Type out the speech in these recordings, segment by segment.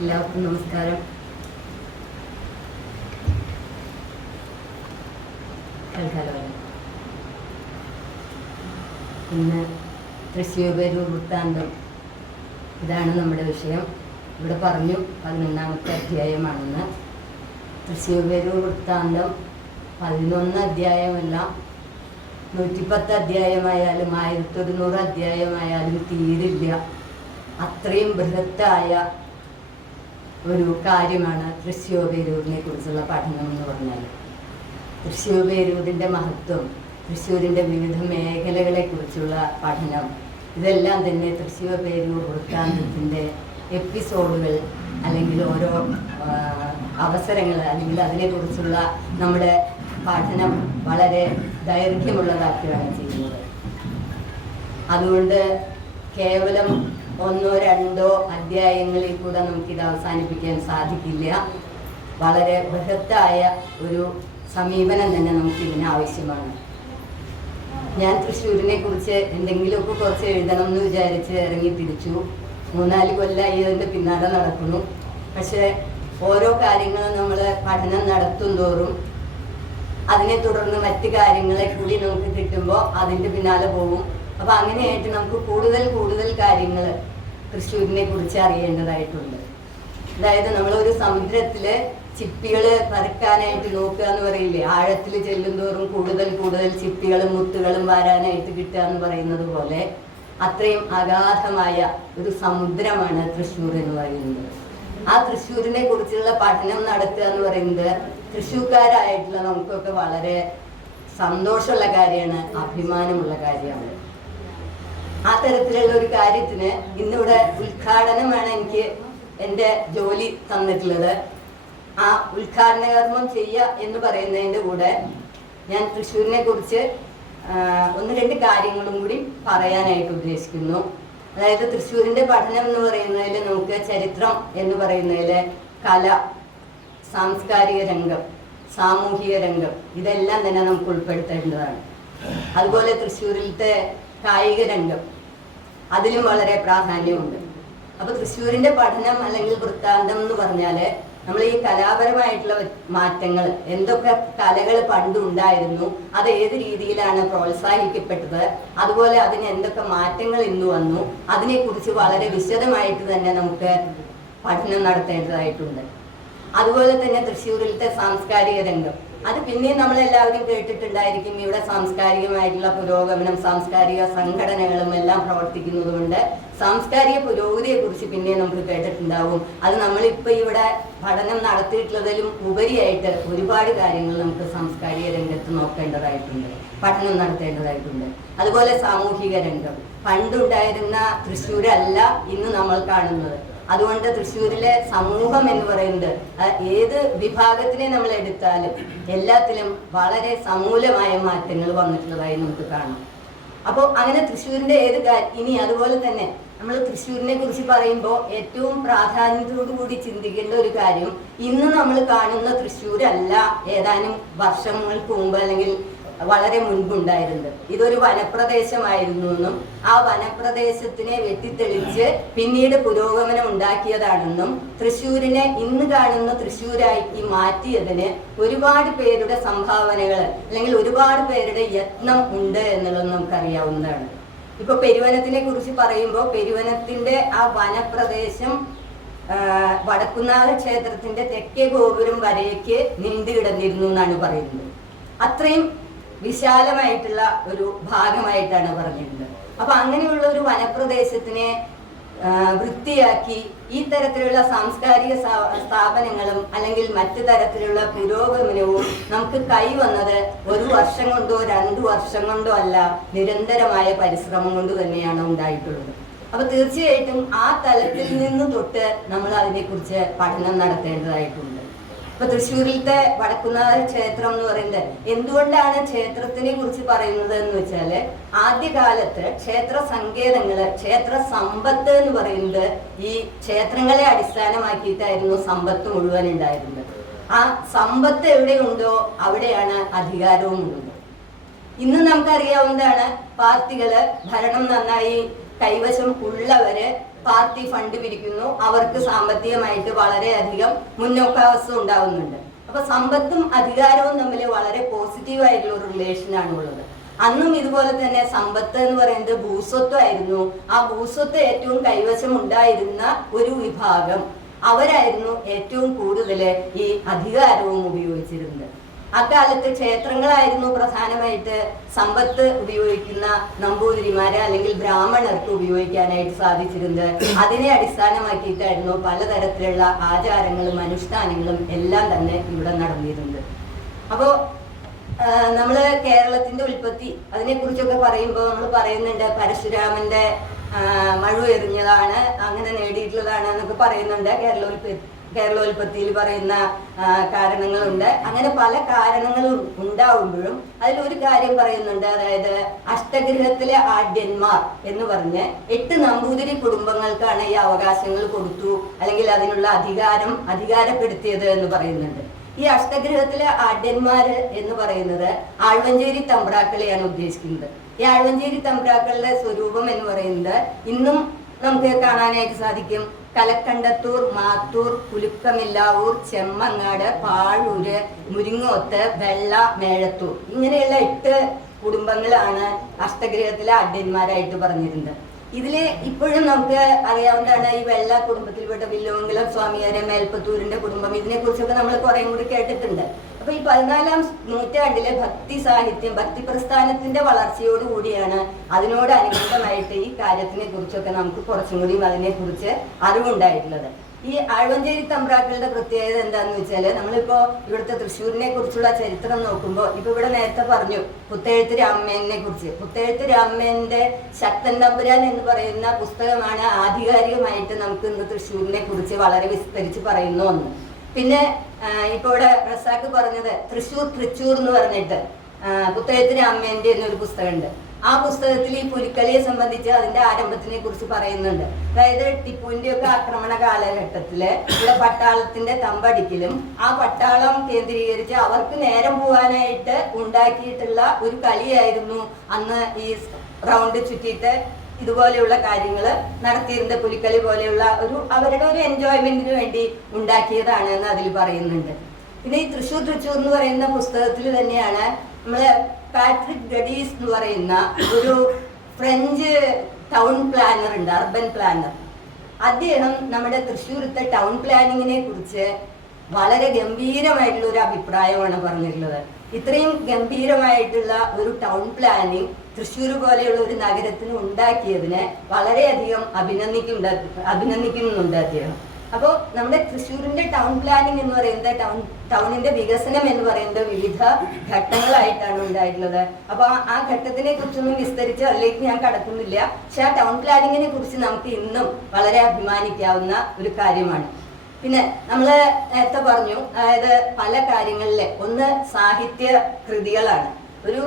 എല്ലാവർക്കും നമസ്കാരം. തൽക്കാലം ഇന്ന് തൃശ്ശൂർ പേരൂർ വൃത്താന്തം. ഇതാണ് നമ്മുടെ വിഷയം. ഇവിടെ പറഞ്ഞു പതിനൊന്നാമത്തെ അധ്യായമാണെന്ന്. തൃശ്ശൂർ പേരൂർ വൃത്താന്തം പതിനൊന്ന് അധ്യായമല്ല നൂറ്റിപ്പത്ത് അധ്യായമായാലും ആയിരത്തി ഒരുന്നൂറ് അധ്യായമായാലും തീരില്ല. അത്രയും ബൃഹത്തായ ഒരു കാര്യമാണ് തൃശ്ശൂബേരൂരിനെ കുറിച്ചുള്ള പഠനം എന്ന് പറഞ്ഞാൽ. തൃശ്ശൂബേരൂരിന്റെ മഹത്വം തൃശ്ശൂരിന്റെ വിവിധ മേഖലകളെ കുറിച്ചുള്ള പഠനം ഇതെല്ലാം തന്നെ തൃശ്ശൂർ പേരൂർ വൃത്താന്തത്തിന്റെ എപ്പിസോഡുകൾ അല്ലെങ്കിൽ ഓരോ അവസരങ്ങൾ അല്ലെങ്കിൽ അതിനെക്കുറിച്ചുള്ള നമ്മുടെ പഠനം വളരെ ദൈർഘ്യമുള്ളതാക്കുകയാണ് ചെയ്യുന്നത്. അതുകൊണ്ട് കേവലം ഒന്നോ രണ്ടോ അധ്യായങ്ങളിൽ കൂടെ നമുക്കിത് അവസാനിപ്പിക്കാൻ സാധിക്കില്ല. വളരെ ബൃഹത്തായ ഒരു സമീപനം തന്നെ നമുക്ക് ഇതിന് ആവശ്യമാണ്. ഞാൻ തൃശ്ശൂരിനെ കുറിച്ച് എന്തെങ്കിലുമൊക്കെ കുറച്ച് എഴുതണം എന്ന് വിചാരിച്ച് ഇറങ്ങി തിരിച്ചു. മൂന്നാൽ കൊല്ലമായി അതിന്റെ പിന്നാലെ നടക്കുന്നു. പക്ഷേ ഓരോ കാര്യങ്ങളും നമ്മൾ പഠനം നടത്തും തോറും അതിനെ തുടർന്ന് മറ്റ് കാര്യങ്ങളെ കൂടി നമുക്ക് കിട്ടുമ്പോൾ അതിന്റെ പിന്നാലെ പോകും. അപ്പൊ അങ്ങനെയായിട്ട് നമുക്ക് കൂടുതൽ കൂടുതൽ കാര്യങ്ങൾ തൃശ്ശൂരിനെ കുറിച്ച് അറിയേണ്ടതായിട്ടുണ്ട്. അതായത് നമ്മളൊരു സമുദ്രത്തിൽ ചിപ്പികൾ പറക്കാനായിട്ട് നോക്കുക എന്ന് പറയില്ലേ? ആഴത്തിൽ ചെല്ലും തോറും കൂടുതൽ കൂടുതൽ ചിപ്പികളും മുത്തുകളും വരാനായിട്ട് കിട്ടുക എന്ന് പറയുന്നത് പോലെ അത്രയും അഗാധമായ ഒരു സമുദ്രമാണ് തൃശ്ശൂർ എന്ന് പറയുന്നത്. ആ തൃശ്ശൂരിനെ കുറിച്ചുള്ള പഠനം നടത്തുക എന്ന് പറയുന്നത് തൃശ്ശൂർക്കാരായിട്ടുള്ള നമുക്കൊക്കെ വളരെ സന്തോഷമുള്ള കാര്യമാണ് അഭിമാനമുള്ള കാര്യമാണ്. ആ തരത്തിലുള്ള ഒരു കാര്യത്തിന് ഇന്നിവിടെ ഉദ്ഘാടനമാണ് എനിക്ക് എന്റെ ജോലി തന്നിട്ടുള്ളത്. ആ ഉദ്ഘാടന കർമ്മം ചെയ്യുക എന്ന് പറയുന്നതിന്റെ കൂടെ ഞാൻ തൃശ്ശൂരിനെ കുറിച്ച് ഒന്ന് രണ്ട് കാര്യങ്ങളും കൂടി പറയാനായിട്ട് ഉദ്ദേശിക്കുന്നു. അതായത് തൃശ്ശൂരിന്റെ പഠനം എന്ന് പറയുന്നതിൽ നമുക്ക് ചരിത്രം എന്ന് പറയുന്നതിൽ കല സാംസ്കാരിക രംഗം സാമൂഹിക രംഗം ഇതെല്ലാം തന്നെ നമുക്ക് ഉൾപ്പെടുത്തേണ്ടതാണ്. അതുപോലെ തൃശ്ശൂരിലത്തെ കായിക രംഗം അതിലും വളരെ പ്രാധാന്യമുണ്ട്. അപ്പൊ തൃശ്ശൂരിന്റെ പഠനം അല്ലെങ്കിൽ വൃത്താന്തം എന്ന് പറഞ്ഞാൽ നമ്മൾ ഈ കലാപരമായിട്ടുള്ള മാറ്റങ്ങൾ എന്തൊക്കെ കലകൾ പണ്ടുണ്ടായിരുന്നു അത് ഏത് രീതിയിലാണ് പ്രോത്സാഹിക്കപ്പെട്ടത് അതുപോലെ അതിന് എന്തൊക്കെ മാറ്റങ്ങൾ ഇന്ന് വന്നു അതിനെക്കുറിച്ച് വളരെ വിശദമായിട്ട് തന്നെ നമുക്ക് പഠനം നടത്തേണ്ടതായിട്ടുണ്ട്. അതുപോലെ തന്നെ തൃശ്ശൂരിലത്തെ സാംസ്കാരിക രംഗം. അത് പിന്നെയും നമ്മളെല്ലാവരും കേട്ടിട്ടുണ്ടായിരിക്കും ഇവിടെ സാംസ്കാരികമായിട്ടുള്ള പുരോഗമനം സാംസ്കാരിക സംഘടനകളും എല്ലാം പ്രവർത്തിക്കുന്നത് കൊണ്ട് സാംസ്കാരിക പുരോഗതിയെ കുറിച്ച് പിന്നെയും നമുക്ക് കേട്ടിട്ടുണ്ടാവും. അത് നമ്മളിപ്പോൾ ഇവിടെ പഠനം നടത്തിയിട്ടുള്ളതിലും ഉപരിയായിട്ട് ഒരുപാട് കാര്യങ്ങൾ നമുക്ക് സാംസ്കാരിക രംഗത്ത് നോക്കേണ്ടതായിട്ടുണ്ട് പഠനം നടത്തേണ്ടതായിട്ടുണ്ട്. അതുപോലെ സാമൂഹിക രംഗം. പണ്ടുണ്ടായിരുന്ന തൃശ്ശൂരല്ല ഇന്ന് നമ്മൾ കാണുന്നത്. അതുകൊണ്ട് തൃശ്ശൂരിലെ സമൂഹം എന്ന് പറയുന്നത് ഏത് വിഭാഗത്തിനെ നമ്മൾ എടുത്താലും എല്ലാത്തിലും വളരെ സമൂലമായ മാറ്റങ്ങൾ വന്നിട്ടുള്ളതായി നമുക്ക് കാണാം. അപ്പോൾ അങ്ങനെ തൃശ്ശൂരിന്റെ ഏത് ഇനി അതുപോലെ തന്നെ നമ്മൾ തൃശ്ശൂരിനെ കുറിച്ച് പറയുമ്പോൾ ഏറ്റവും പ്രാധാന്യത്തോടു കൂടി ചിന്തിക്കേണ്ട ഒരു കാര്യം ഇന്ന് നമ്മൾ കാണുന്ന തൃശ്ശൂരല്ല ഏതാനും വർഷങ്ങൾക്ക് മുമ്പ് അല്ലെങ്കിൽ വളരെ മുൻപുണ്ടായിരുന്നത്. ഇതൊരു വനപ്രദേശമായിരുന്നു എന്നും ആ വനപ്രദേശത്തിനെ വെട്ടിത്തെളിച്ച് പിന്നീട് പുരോഗമനം ഉണ്ടാക്കിയതാണെന്നും തൃശ്ശൂരിനെ ഇന്ന് കാണുന്ന തൃശ്ശൂരാക്കി മാറ്റിയതിന് ഒരുപാട് പേരുടെ സംഭാവനകൾ അല്ലെങ്കിൽ ഒരുപാട് പേരുടെ യത്നം ഉണ്ട് എന്നുള്ളത് നമുക്കറിയാവുന്നതാണ്. ഇപ്പൊ പെരുവനത്തിനെ കുറിച്ച് പറയുമ്പോൾ പെരുവനത്തിന്റെ ആ വനപ്രദേശം വടക്കുന്നാഥ ക്ഷേത്രത്തിന്റെ തെക്കേ ഗോപുരം വരേക്ക് നീണ്ടു കിടന്നിരുന്നു എന്നാണ് പറയുന്നത്. അത്രയും വിശാലമായിട്ടുള്ള ഒരു ഭാഗമായിട്ടാണ് പറഞ്ഞിട്ടുള്ളത് അപ്പൊ അങ്ങനെയുള്ള ഒരു വനപ്രദേശത്തിനെ വൃത്തിയാക്കി ഈ തരത്തിലുള്ള സാംസ്കാരിക സ്ഥാപനങ്ങളും അല്ലെങ്കിൽ മറ്റു തരത്തിലുള്ള പുരോഗമനവും നമുക്ക് കൈവന്നത് ഒരു വർഷം കൊണ്ടോ രണ്ടു വർഷം കൊണ്ടോ അല്ല നിരന്തരമായ പരിശ്രമം കൊണ്ട് തന്നെയാണ് ഉണ്ടായിട്ടുള്ളത്. അപ്പൊ തീർച്ചയായിട്ടും ആ തലത്തിൽ നിന്ന് തൊട്ട് നമ്മൾ അതിനെക്കുറിച്ച് പഠനം നടത്തേണ്ടതായിട്ടുണ്ട്. ഇപ്പൊ തൃശ്ശൂരിലത്തെ വടക്കുന്നാഥ ക്ഷേത്രം എന്ന് പറയുന്നത് എന്തുകൊണ്ടാണ് ക്ഷേത്രത്തിനെ കുറിച്ച് പറയുന്നത് എന്ന് വെച്ചാൽ ആദ്യകാലത്ത് ക്ഷേത്ര സങ്കേതങ്ങൾ ക്ഷേത്ര സമ്പത്ത് എന്ന് പറയുന്നത് ഈ ക്ഷേത്രങ്ങളെ അടിസ്ഥാനമാക്കിയിട്ടായിരുന്നു സമ്പത്ത് മുഴുവൻ ഉണ്ടായിരുന്നത്. ആ സമ്പത്ത് എവിടെയുണ്ടോ അവിടെയാണ് അധികാരവും ഉള്ളത്. ഇന്ന് നമുക്കറിയാവുന്നതാണ് പാർട്ടികൾ ഭരണം നന്നായി കൈവശം ഉള്ളവര് പാർട്ടി ഫണ്ട് പിരിക്കുന്നു. അവർക്ക് സാമ്പത്തികമായിട്ട് വളരെയധികം മുന്നോക്കാവസ്ഥ ഉണ്ടാവുന്നുണ്ട്. അപ്പൊ സമ്പത്തും അധികാരവും തമ്മിൽ വളരെ പോസിറ്റീവ് ആയിട്ടുള്ള ഒരു റിലേഷനാണ് ഉള്ളത് അന്നും ഇതുപോലെ തന്നെ സമ്പത്ത് എന്ന് പറയുന്നത് ഭൂസ്വത്വമായിരുന്നു ആ ഭൂസ്വത്ത് ഏറ്റവും കൈവശം ഉണ്ടായിരുന്ന ഒരു വിഭാഗം. അവരായിരുന്നു ഏറ്റവും കൂടുതൽ ഈ അധികാരവും ഉപയോഗിച്ചിരുന്നത്. അക്കാലത്ത് ക്ഷേത്രങ്ങളായിരുന്നു പ്രധാനമായിട്ട് സമ്പത്ത് ഉപയോഗിക്കുന്ന നമ്പൂതിരിമാരെ അല്ലെങ്കിൽ ബ്രാഹ്മണർക്ക് ഉപയോഗിക്കാനായിട്ട് സാധിച്ചിരുന്നത്. അതിനെ അടിസ്ഥാനമാക്കിയിട്ടായിരുന്നു പലതരത്തിലുള്ള ആചാരങ്ങളും അനുഷ്ഠാനങ്ങളും എല്ലാം തന്നെ ഇവിടെ നടന്നിരുന്നത്. അപ്പോ നമ്മൾ കേരളത്തിന്റെ ഉൽപ്പത്തി അതിനെക്കുറിച്ചൊക്കെ പറയുമ്പോൾ നമ്മൾ പറയുന്നുണ്ട് പരശുരാമന്റെ മഴു എറിഞ്ഞതാണ് അങ്ങനെ നേടിയിട്ടുള്ളതാണ് എന്നൊക്കെ പറയുന്നുണ്ട് കേരളോൽപ്പത്തി കേരളോൽപ്പത്തിയിൽ പറയുന്ന കാരണങ്ങളുണ്ട്. അങ്ങനെ പല കാരണങ്ങളും ഉണ്ടാവുമ്പോഴും അതിലൊരു കാര്യം പറയുന്നുണ്ട്. അതായത് അഷ്ടഗ്രഹത്തിലെ ആഢ്യന്മാർ എന്ന് പറഞ്ഞ് എട്ട് നമ്പൂതിരി കുടുംബങ്ങൾക്കാണ് ഈ അവകാശങ്ങൾ കൊടുത്തു അല്ലെങ്കിൽ അതിനുള്ള അധികാരം അധികാരപ്പെടുത്തിയത് എന്ന് പറയുന്നുണ്ട്. ഈ അഷ്ടഗ്രഹത്തിലെ ആഢ്യന്മാര് എന്ന് പറയുന്നത് ആഴ്വഞ്ചേരി തമ്പ്രാക്കളെയാണ് ഉദ്ദേശിക്കുന്നത്. ഈ ആഴ്വഞ്ചേരി തമ്പ്രാക്കളുടെ സ്വരൂപം എന്ന് പറയുന്നത് ഇന്നും നമുക്ക് കാണാനായിട്ട് സാധിക്കും. കലക്കണ്ടത്തൂർ മാത്തൂർ കുലുക്കമില്ലാവൂർ ചെമ്മങ്ങാട് പാഴൂര് മുരിങ്ങോത്ത് വെള്ള മേഴത്തൂർ. ഇങ്ങനെയുള്ള എട്ട് കുടുംബങ്ങളാണ് അഷ്ടഗ്രഹത്തിലെ അഡ്യന്മാരായിട്ട് പറഞ്ഞിരുന്നത്. ഇതിൽ ഇപ്പോഴും നമുക്ക് അറിയാവുന്നതാണ് ഈ വെള്ള കുടുംബത്തിൽപ്പെട്ട വില്ലുമംഗലം സ്വാമിയാരെ മേൽപ്പത്തൂരിന്റെ കുടുംബം. ഇതിനെ കുറിച്ചൊക്കെ നമ്മൾ കുറെ കൂടി കേട്ടിട്ടുണ്ട്. അപ്പൊ ഈ പതിനാലാം നൂറ്റാണ്ടിലെ ഭക്തി സാഹിത്യം ഭക്തി പ്രസ്ഥാനത്തിന്റെ വളർച്ചയോട് കൂടിയാണ് അതിനോട് അനുബന്ധമായിട്ട് ഈ കാര്യത്തിനെ കുറിച്ചൊക്കെ നമുക്ക് കുറച്ചും കൂടി അതിനെ കുറിച്ച് അറിവുണ്ടായിട്ടുള്ളത്. ഈ ആഴ്വഞ്ചേരി തമ്പ്രാക്കളുടെ പ്രത്യേകത എന്താന്ന് വെച്ചാൽ നമ്മളിപ്പോ ഇവിടുത്തെ തൃശ്ശൂരിനെ കുറിച്ചുള്ള ചരിത്രം നോക്കുമ്പോൾ ഇപ്പൊ ഇവിടെ നേരത്തെ പറഞ്ഞു പുത്തേഴുത്ത് രാമേനെ കുറിച്ച്. പുത്തേഴുത്ത് രാമേന്റെ ശക്തൻ തമ്പുരാൻ എന്ന് പറയുന്ന പുസ്തകമാണ് ആധികാരികമായിട്ട് നമുക്ക് ഇന്ന് തൃശ്ശൂരിനെ കുറിച്ച് വളരെ വിസ്തരിച്ച് പറയുന്ന ഒന്ന്. പിന്നെ ഇപ്പൊ ഇവിടെ റസാക്ക് പറഞ്ഞത് തൃശ്ശൂർ തൃച്ചൂർ എന്ന് പറഞ്ഞിട്ട് പുത്തയത്തിന് അമ്മേന്റെ എന്നൊരു പുസ്തകമുണ്ട്. ആ പുസ്തകത്തിൽ ഈ പുലിക്കലിയെ സംബന്ധിച്ച് അതിന്റെ ആരംഭത്തിനെ കുറിച്ച് പറയുന്നുണ്ട്. അതായത് ടിപ്പുവിന്റെ ഒക്കെ ആക്രമണ കാലഘട്ടത്തിൽ ഇവിടെ പട്ടാളത്തിന്റെ തമ്പടിക്കലും ആ പട്ടാളം കേന്ദ്രീകരിച്ച് അവർക്ക് നേരം പോകാനായിട്ട് ഉണ്ടാക്കിയിട്ടുള്ള ഒരു കലിയായിരുന്നു അന്ന് ഈ റൗണ്ട് ചുറ്റിയിട്ട് ഇതുപോലെയുള്ള കാര്യങ്ങൾ നടത്തിയിരുന്ന പുലിക്കളി പോലെയുള്ള ഒരു അവരുടെ ഒരു എൻജോയ്മെന്റിന് വേണ്ടി ഉണ്ടാക്കിയതാണ് എന്ന് അതിൽ പറയുന്നുണ്ട്. പിന്നെ ഈ തൃശൂർ തൃശൂർ എന്ന് പറയുന്ന പുസ്തകത്തിൽ തന്നെയാണ് നമ്മൾ പാട്രിക് ഗഡീസ് എന്ന് പറയുന്ന ഒരു ഫ്രഞ്ച് ടൗൺ പ്ലാനർ ഉണ്ട് അർബൻ പ്ലാനർ അദ്ദേഹം നമ്മുടെ തൃശ്ശൂരത്തെ ടൗൺ പ്ലാനിങ്ങിനെ കുറിച്ച് വളരെ ഗംഭീരമായിട്ടുള്ള ഒരു അഭിപ്രായമാണ് പറഞ്ഞിട്ടുള്ളത്. ഇത്രയും ഗംഭീരമായിട്ടുള്ള ഒരു ടൗൺ പ്ലാനിങ് തൃശ്ശൂർ പോലെയുള്ള ഒരു നഗരത്തിന് ഉണ്ടാക്കിയതിനെ വളരെയധികം അഭിനന്ദിക്കുന്നുണ്ട് അഭിനന്ദിക്കുന്നുണ്ട് അദ്ദേഹം. അപ്പോൾ നമ്മുടെ തൃശ്ശൂരിന്റെ ടൗൺ പ്ലാനിങ് എന്ന് പറയുന്നത് ടൗൺ ടൗണിന്റെ വികസനം എന്ന് പറയുന്നത് വിവിധ ഘട്ടങ്ങളായിട്ടാണ് ഉണ്ടായിട്ടുള്ളത്. അപ്പോൾ ആ- ഘട്ടത്തിനെ കുറിച്ചൊന്നും വിസ്തരിച്ച് അതിലേക്ക് ഞാൻ കടക്കുന്നില്ല. പക്ഷെ ആ ടൗൺ പ്ലാനിങ്ങിനെ കുറിച്ച് നമുക്ക് ഇന്നും വളരെ അഭിമാനിക്കാവുന്ന ഒരു കാര്യമാണ്. പിന്നെ നമ്മൾ നേരത്തെ പറഞ്ഞു അതായത് പല കാര്യങ്ങളിലെ ഒന്ന് സാഹിത്യ കൃതികളാണ്. ഒരു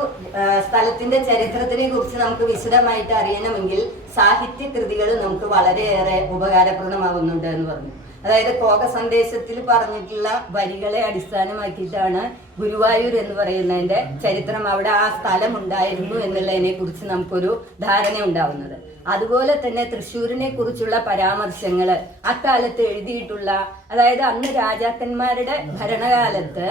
സ്ഥലത്തിന്റെ ചരിത്രത്തിനെ കുറിച്ച് നമുക്ക് വിശദമായിട്ട് അറിയണമെങ്കിൽ സാഹിത്യ കൃതികൾ നമുക്ക് വളരെയേറെ ഉപകാരപ്രദമാകുന്നുണ്ട് എന്ന് പറഞ്ഞു. അതായത് കോക സന്ദേശത്തിൽ പറഞ്ഞിട്ടുള്ള വരികളെ അടിസ്ഥാനമാക്കിയിട്ടാണ് ഗുരുവായൂർ എന്ന് പറയുന്നതിന്റെ ചരിത്രം അവിടെ ആ സ്ഥലം ഉണ്ടായിരുന്നു എന്നുള്ളതിനെ കുറിച്ച് നമുക്കൊരു ധാരണ ഉണ്ടാവുന്നത്. അതുപോലെ തന്നെ തൃശ്ശൂരിനെ കുറിച്ചുള്ള പരാമർശങ്ങൾ അക്കാലത്ത് എഴുതിയിട്ടുള്ള അതായത് അന്ന് രാജാക്കന്മാരുടെ ഭരണകാലത്ത്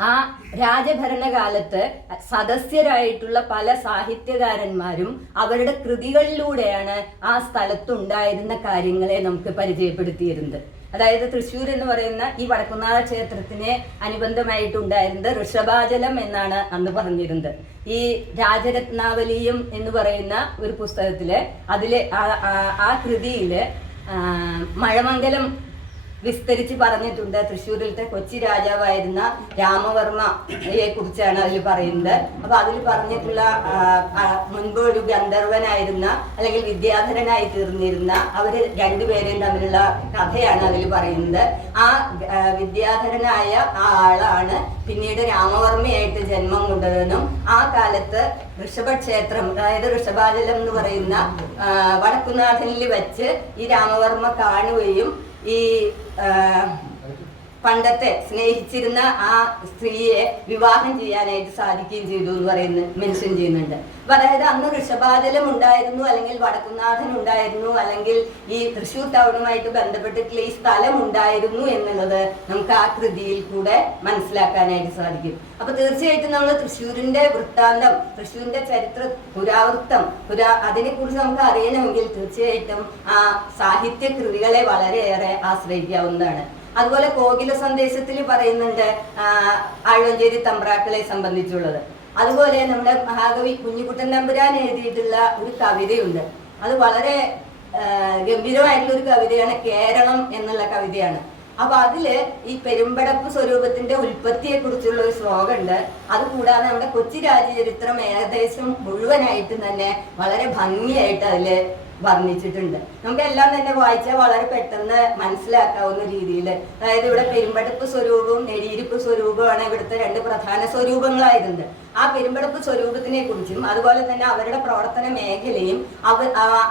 ആ രാജഭരണകാലത്ത് സദസ്യരായിട്ടുള്ള പല സാഹിത്യകാരന്മാരും അവരുടെ കൃതികളിലൂടെയാണ് ആ സ്ഥലത്തുണ്ടായിരുന്ന കാര്യങ്ങളെ നമുക്ക് പരിചയപ്പെടുത്തിയിരുന്നത്. അതായത് തൃശ്ശൂർ എന്ന് പറയുന്ന ഈ വടക്കുന്നാഥ ക്ഷേത്രത്തിന് അനുബന്ധമായിട്ടുണ്ടായിരുന്നത് ഋഷഭാചലം എന്നാണ് അന്ന് പറഞ്ഞിരുന്നത്. ഈ രാജരത്നാവലിയും എന്ന് പറയുന്ന ഒരു പുസ്തകത്തിൽ അതിലെ ആ- കൃതിയിൽ മഴമംഗലം വിസ്തരിച്ച് പറഞ്ഞിട്ടുണ്ട്. തൃശ്ശൂരിലത്തെ കൊച്ചി രാജാവായിരുന്ന രാമവർമ്മയെ കുറിച്ചാണ് അതിൽ പറയുന്നത്. അപ്പൊ അതിൽ പറഞ്ഞിട്ടുള്ള മുൻപ് ഒരു ഗന്ധർവനായിരുന്ന അല്ലെങ്കിൽ വിദ്യാധരനായി തീർന്നിരുന്ന അവർ രണ്ടുപേരെയും തമ്മിലുള്ള കഥയാണ് അതിൽ പറയുന്നത്. ആ വിദ്യാധരനായ ആ ആളാണ് പിന്നീട് രാമവർമ്മയായിട്ട് ജന്മം കൊണ്ടതെന്നും ആ കാലത്ത് ഋഷഭക്ഷേത്രം അതായത് ഋഷഭാചലം എന്ന് പറയുന്ന വടക്കുനാഥനിൽ വെച്ച് ഈ രാമവർമ്മ കാണുകയും ഈ ആ, പണ്ടത്തെ സ്നേഹിച്ചിരുന്ന ആ സ്ത്രീയെ വിവാഹം ചെയ്യാനായിട്ട് സാധിക്കുകയും ചെയ്തു എന്ന് പറയുന്നു മെൻഷൻ ചെയ്യുന്നുണ്ട്. അപ്പൊ അതായത് അന്ന് ഋഷഭാചലം ഉണ്ടായിരുന്നു അല്ലെങ്കിൽ വടക്കുന്നാഥൻ ഉണ്ടായിരുന്നു അല്ലെങ്കിൽ ഈ തൃശൂർ ടൗണുമായിട്ട് ബന്ധപ്പെട്ടിട്ടുള്ള ഈ സ്ഥലം ഉണ്ടായിരുന്നു എന്നുള്ളത് നമുക്ക് ആ കൃതിയിൽ കൂടെ മനസ്സിലാക്കാനായിട്ട് സാധിക്കും. അപ്പൊ തീർച്ചയായിട്ടും നമ്മൾ തൃശ്ശൂരിന്റെ വൃത്താന്തം തൃശ്ശൂരിന്റെ ചരിത്ര പുരാവൃത്തം പുരാ അതിനെ കുറിച്ച് നമുക്ക് അറിയണമെങ്കിൽ തീർച്ചയായിട്ടും ആ സാഹിത്യ കൃതികളെ വളരെയേറെ ആശ്രയിക്കാവുന്നതാണ്. അതുപോലെ കോകില സന്ദേശത്തിൽ പറയുന്നുണ്ട് ആഴഞ്ചേരി തമ്പ്രാക്കളെ സംബന്ധിച്ചുള്ളത്. അതുപോലെ നമ്മുടെ മഹാകവി കുഞ്ഞിക്കുട്ടൻ നമ്പുരാൻ എഴുതിയിട്ടുള്ള ഒരു കവിതയുണ്ട്. അത് വളരെ ഗംഭീരമായിട്ടുള്ള ഒരു കവിതയാണ് കേരളം എന്നുള്ള കവിതയാണ്. അപ്പൊ അതിൽ ഈ പെരുമ്പടപ്പ് സ്വരൂപത്തിന്റെ ഉൽപ്പത്തിയെ കുറിച്ചുള്ള ഒരു ശ്ലോകം ഉണ്ട് അത് കൂടാതെ നമ്മുടെ കൊച്ചി രാജ്യചരിത്രം ഏകദേശം മുഴുവനായിട്ട് തന്നെ വളരെ ഭംഗിയായിട്ട് അതിൽ വർണിച്ചിട്ടുണ്ട്. നമുക്ക് എല്ലാം തന്നെ വായിച്ചാൽ വളരെ പെട്ടെന്ന് മനസ്സിലാക്കാവുന്ന രീതിയിൽ. അതായത് ഇവിടെ പെരുമ്പടപ്പ് സ്വരൂപവും നെടിയിരിപ്പ് സ്വരൂപമാണ് ഇവിടുത്തെ രണ്ട് പ്രധാന സ്വരൂപങ്ങളായിരുന്നു ആ പെരുമ്പടപ്പ് സ്വരൂപത്തിനെ കുറിച്ചും അതുപോലെ തന്നെ അവരുടെ പ്രവർത്തന മേഖലയും അവർ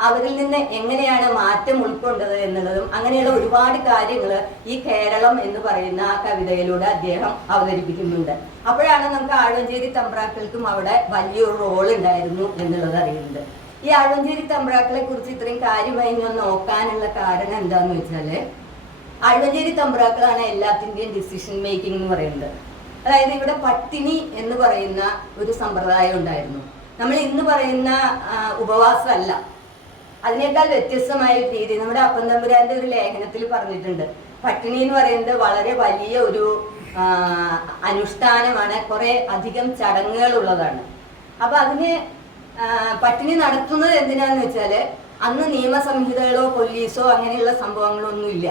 അവരിൽ നിന്ന് എങ്ങനെയാണ് മാറ്റം ഉൾക്കൊണ്ടത് എന്നുള്ളതും അങ്ങനെയുള്ള ഒരുപാട് കാര്യങ്ങൾ ഈ കേരളം എന്ന് പറയുന്ന ആ കവിതയിലൂടെ അദ്ദേഹം അവതരിപ്പിക്കുന്നുണ്ട്. അപ്പോഴാണ് നമുക്ക് ആഴഞ്ചേരി തമ്പ്രാക്കൾക്കും അവിടെ വലിയൊരു റോൾ ഉണ്ടായിരുന്നു എന്നുള്ളത് അറിയുന്നത്. ഈ അഴഞ്ചേരി തമ്പ്രാക്കളെ കുറിച്ച് ഇത്രയും കാര്യമായി ഞാൻ നോക്കാനുള്ള കാരണം എന്താന്ന് വെച്ചാൽ അഴഞ്ചേരി തമ്പ്രാക്കളാണ് എല്ലാത്തിന്റെയും ഡിസിഷൻ മേക്കിംഗ് എന്ന് പറയുന്നത്. അതായത് ഇവിടെ പട്ടിണി എന്ന് പറയുന്ന ഒരു സമ്പ്രദായം ഉണ്ടായിരുന്നു. നമ്മൾ ഇന്ന് പറയുന്ന ഉപവാസമല്ല. അതിനേക്കാൾ വ്യത്യസ്തമായ രീതി നമ്മുടെ അപ്പൻ തമ്പുരാന്റെ ഒരു ലേഖനത്തിൽ പറഞ്ഞിട്ടുണ്ട്. പട്ടിണി എന്ന് പറയുന്നത് വളരെ വലിയ ഒരു അനുഷ്ഠാനമാണ്. കുറെ അധികം ചടങ്ങുകൾ ഉള്ളതാണ്. അപ്പൊ അതിന് പട്ടിണി നടത്തുന്നത് എന്തിനാന്ന് വെച്ചാൽ അന്ന് നിയമസംഹിതകളോ പോലീസോ അങ്ങനെയുള്ള സംഭവങ്ങളൊന്നും ഇല്ല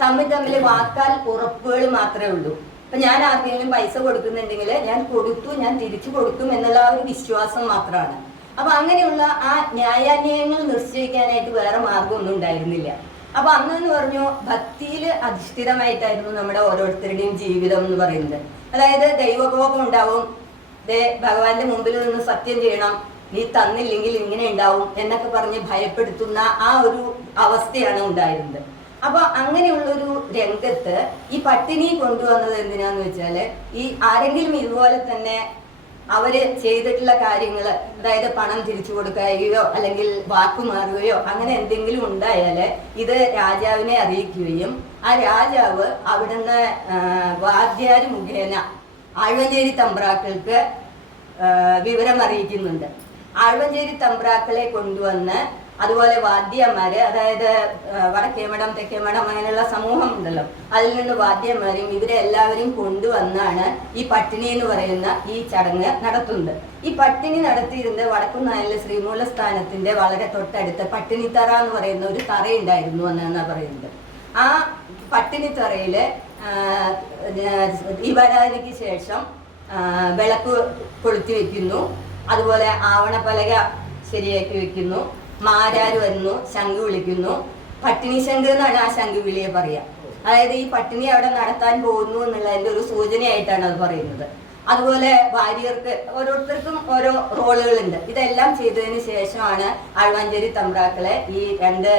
തമ്മിൽ തമ്മിൽ വാക്കാൽ ഉറപ്പുകൾ മാത്രമേ ഉള്ളൂ. അപ്പൊ ഞാൻ ആർക്കെങ്കിലും പൈസ കൊടുക്കുന്നുണ്ടെങ്കിൽ ഞാൻ കൊടുത്തു ഞാൻ തിരിച്ചു കൊടുക്കും എന്നുള്ള ഒരു വിശ്വാസം മാത്രമാണ്. അപ്പൊ അങ്ങനെയുള്ള ആ ന്യായാന്യായങ്ങൾ നിശ്ചയിക്കാനായിട്ട് വേറെ മാർഗമൊന്നും ഉണ്ടായിരുന്നില്ല. അപ്പൊ അന്ന് എന്ന് പറഞ്ഞു ഭക്തിയിൽ അധിഷ്ഠിതമായിട്ടായിരുന്നു നമ്മുടെ ഓരോരുത്തരുടെയും ജീവിതം എന്ന് പറയുന്നത്. അതായത് ദൈവകോപം ഉണ്ടാവും. ദേ ഭഗവാന്റെ മുമ്പിൽ നിന്ന് സത്യം ചെയ്യണം. നീ തന്നില്ലെങ്കിൽ ഇങ്ങനെ ഉണ്ടാവും എന്നൊക്കെ പറഞ്ഞ് ഭയപ്പെടുത്തുന്ന ആ ഒരു അവസ്ഥയാണ് ഉണ്ടായിരുന്നത്. അപ്പൊ അങ്ങനെയുള്ളൊരു രംഗത്ത് ഈ പട്ടിണി കൊണ്ടുവന്നത് എന്തിനാന്ന് വെച്ചാൽ ഈ ആരെങ്കിലും ഇതുപോലെ തന്നെ അവർ ചെയ്തിട്ടുള്ള കാര്യങ്ങൾ അതായത് പണം തിരിച്ചു കൊടുക്കുകയോ അല്ലെങ്കിൽ വാക്കുമാറുകയോ അങ്ങനെ എന്തെങ്കിലും ഉണ്ടായാൽ ഇത് രാജാവിനെ അറിയിക്കുകയും ആ രാജാവ് അവിടുന്ന് വാദ്യാര് മുഖേന ആഴ്വഞ്ചേരി തമ്പ്രാക്കൾക്ക് വിവരം അറിയിക്കുന്നുണ്ട് ആഴ്വഞ്ചേരി തമ്പ്രാക്കളെ കൊണ്ടുവന്ന് അതുപോലെ വാദ്യന്മാര് അതായത് വടക്കേമഠം തെക്കേമഠം അങ്ങനെയുള്ള സമൂഹം ഉണ്ടല്ലോ. അതിൽ നിന്ന് വാദ്യന്മാരും ഇവരെ എല്ലാവരും കൊണ്ടുവന്നാണ് ഈ പട്ടിണി എന്ന് പറയുന്ന ഈ ചടങ്ങ് നടത്തുന്നത്. ഈ പട്ടിണി നടത്തിയിരുന്നത് ശ്രീമൂല സ്ഥാനത്തിന്റെ വളരെ തൊട്ടടുത്ത് പട്ടിണിത്തറ എന്ന് പറയുന്ന ഒരു തറയുണ്ടായിരുന്നു എന്നാണ് പറയുന്നത്. ആ പട്ടിണി പട്ടിണിത്തറയിൽ ഈ ദീപാരാധനയ്ക്ക് ശേഷം വിളക്ക് കൊളുത്തി വെക്കുന്നു. അതുപോലെ ആവണപ്പലക ശരിയാക്കി വെക്കുന്നു. മാരാര് വരുന്നു ശംഖ് വിളിക്കുന്നു. പട്ടിണി ശംഖ് എന്നാണ് ആ ശംഖ് വിളിയെ പറയാ അതായത് ഈ പട്ടിണി അവിടെ നടത്താൻ പോകുന്നു എന്നുള്ളതിന്റെ ഒരു സൂചനയായിട്ടാണ് അത് പറയുന്നത്. അതുപോലെ ഭാര്യർക്ക് ഓരോരുത്തർക്കും ഓരോ റോളുകളുണ്ട്. ഇതെല്ലാം ചെയ്തതിന് ശേഷമാണ് ആഴ്വാഞ്ചേരി തമ്പ്രാക്കളെ ഈ രണ്ട്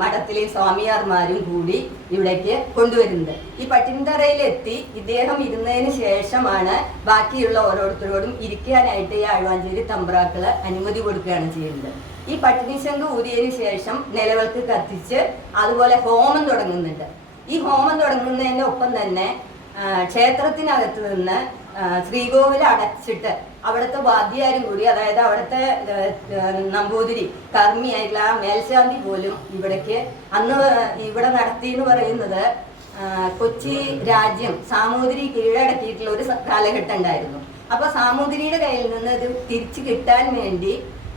മഠത്തിലെ സ്വാമിയാർമാരും കൂടി ഇവിടേക്ക് കൊണ്ടുവരുന്നത് ഈ പട്ടിൻതറയിലെത്തി ഇദ്ദേഹം ഇരുന്നതിന് ശേഷമാണ് ബാക്കിയുള്ള ഓരോരുത്തരോടും ഇരിക്കാനായിട്ട് ഈ ആഴ്വാഞ്ചേരി തമ്പ്രാക്കൾ അനുമതി കൊടുക്കുകയാണ് ചെയ്യുന്നത്. ഈ പട്ടിണിശങ്ക ഊരിയതിനു ശേഷം നിലവിളക്ക് കത്തിച്ച് അതുപോലെ ഹോമം തുടങ്ങുന്നുണ്ട്. ഈ ഹോമം തുടങ്ങുന്നതിന്റെ ഒപ്പം തന്നെ ക്ഷേത്രത്തിനകത്ത് നിന്ന് ശ്രീകോവിൽ അടച്ചിട്ട് അവിടുത്തെ വാദ്യാരും കൂടി അതായത് അവിടുത്തെ നമ്പൂതിരി കർമ്മിയായിട്ടുള്ള ആ മേൽശാന്തി പോലും ഇവിടേക്ക് അന്ന് ഇവിടെ നടത്തി എന്ന് പറയുന്നത് കൊച്ചി രാജ്യം സാമൂതിരി കീഴടക്കിയിട്ടുള്ള ഒരു കാലഘട്ടം ഉണ്ടായിരുന്നു. അപ്പൊ സാമൂതിരിയുടെ കയ്യിൽ നിന്ന് ഇത് തിരിച്ചു കിട്ടാൻ വേണ്ടി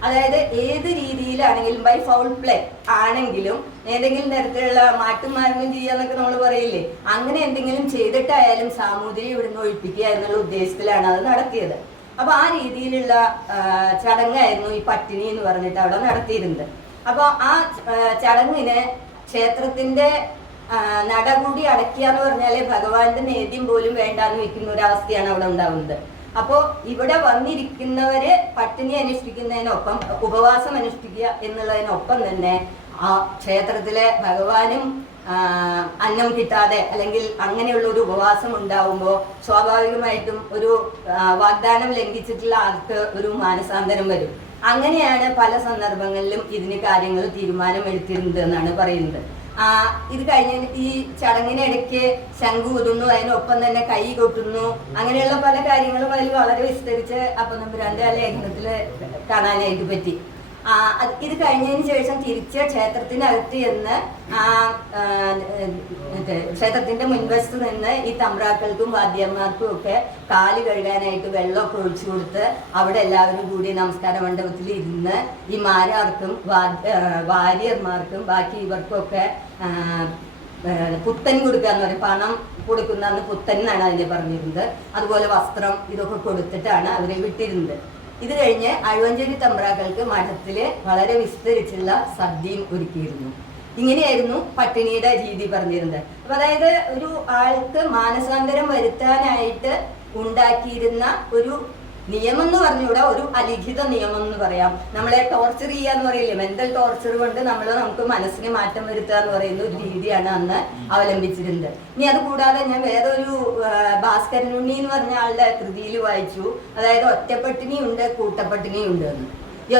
അതായത് ഏത് രീതിയിലാണെങ്കിലും ബൈ ഫൗൾ പ്ലേ ആണെങ്കിലും ഏതെങ്കിലും തരത്തിലുള്ള മാറ്റുമാരണം ചെയ്യാന്നൊക്കെ നമ്മൾ പറയില്ലേ അങ്ങനെ എന്തെങ്കിലും ചെയ്തിട്ടായാലും സാമൂതിരി ഇവിടുന്ന് ഒഴിപ്പിക്കുക എന്നുള്ള ഉദ്ദേശത്തിലാണ് അത് നടത്തിയത്. അപ്പൊ ആ രീതിയിലുള്ള ചടങ്ങായിരുന്നു ഈ പട്ടിണി എന്ന് പറഞ്ഞിട്ട് അവിടെ നടത്തിയിരുന്നത്. അപ്പൊ ആ ചടങ്ങിന് ക്ഷേത്രത്തിന്റെ നടകൂടി അടക്കുക എന്ന് പറഞ്ഞാൽ ഭഗവാന്റെ നേദ്യം പോലും വേണ്ടാന്ന് വെക്കുന്ന ഒരു അവസ്ഥയാണ് അവിടെ ഉണ്ടാവുന്നത്. അപ്പോ ഇവിടെ വന്നിരിക്കുന്നവര് പട്ടിണി അനുഷ്ഠിക്കുന്നതിനൊപ്പം ഉപവാസം അനുഷ്ഠിക്കുക എന്നുള്ളതിനൊപ്പം തന്നെ ആ ക്ഷേത്രത്തിലെ ഭഗവാനും അന്നം കിട്ടാതെ അല്ലെങ്കിൽ അങ്ങനെയുള്ള ഒരു ഉപവാസം ഉണ്ടാവുമ്പോൾ സ്വാഭാവികമായിട്ടും ഒരു വാഗ്ദാനം ലംഘിച്ചിട്ടുള്ള ആൾക്ക് ഒരു മാനസാന്തരം വരും. അങ്ങനെയാണ് പല സന്ദർഭങ്ങളിലും ഇതിന് കാര്യങ്ങൾ തീരുമാനമെടുത്തിരുന്നത് എന്നാണ് പറയുന്നത്. ആ ഇത് കഴിഞ്ഞ ഈ ചടങ്ങിനിടയ്ക്ക് ശംഖു ഊതുന്നു അതിനൊപ്പം തന്നെ കൈ കൊട്ടുന്നു അങ്ങനെയുള്ള പല കാര്യങ്ങളും അതിൽ വളരെ വിസ്തരിച്ച് അപ്പം നമ്പുരാന്റെ ആ ലേഖനത്തിൽ കാണാനായിട്ട് പറ്റി. ഇത് കഴിഞ്ഞതിന് ശേഷം തിരിച്ച് ക്ഷേത്രത്തിനകത്ത് ചെന്ന് ആ ക്ഷേത്രത്തിന്റെ മുൻവശത്ത് നിന്ന് ഈ തമ്പ്രാക്കൾക്കും വാദ്യന്മാർക്കും ഒക്കെ കാൽ കഴുകാനായിട്ട് വെള്ളമൊക്കെ ഒഴിച്ചു കൊടുത്ത് അവിടെ എല്ലാവരും കൂടി നമസ്കാര മണ്ഡപത്തിൽ ഇരുന്ന് ഈ മാരാർക്കും വാര്യർമാർക്കും ബാക്കി ഇവർക്കൊക്കെ പുത്തൻ കൊടുക്കുക എന്ന് പറയും. പണം കൊടുക്കുന്ന പുത്തൻ എന്നാണ് അതിനെ പറഞ്ഞിരുന്നത്. അതുപോലെ വസ്ത്രം ഇതൊക്കെ കൊടുത്തിട്ടാണ് അവരെ വിട്ടിരുന്നത്. ഇത് കഴിഞ്ഞ് അഴുവഞ്ചേരി തമ്പ്രാക്കൾക്ക് മഠത്തിൽ വളരെ വിസ്തരിച്ചുള്ള സദ്യയും ഒരുക്കിയിരുന്നു. ഇങ്ങനെയായിരുന്നു പട്ടിണിയുടെ രീതി പറഞ്ഞിരുന്നത്. അപ്പൊ അതായത് ഒരു ആൾക്ക് മാനസാന്തരം വരുത്താനായിട്ട് ഉണ്ടാക്കിയിരുന്ന ഒരു നിയമം എന്ന് പറഞ്ഞുകൂടാ ഒരു അലിഖിത നിയമം എന്ന് പറയാം. നമ്മളെ ടോർച്ചർ ചെയ്യുക എന്ന് പറയില്ലേ? മെന്റൽ ടോർച്ചർ കൊണ്ട് നമ്മൾ നമുക്ക് മനസ്സിനെ മാറ്റം വരുത്തുക എന്ന് പറയുന്ന ഒരു രീതിയാണ് അന്ന് അവലംബിച്ചിരുന്നത്. ഇനി അത് കൂടാതെ ഞാൻ വേറെ ഒരു ഭാസ്കരനുണ്ണി എന്ന് പറഞ്ഞ ആളുടെ കൃതിയിൽ വായിച്ചു. അതായത് ഒറ്റപ്പട്ടിണി ഉണ്ട് ഉണ്ട് എന്ന്. ഈ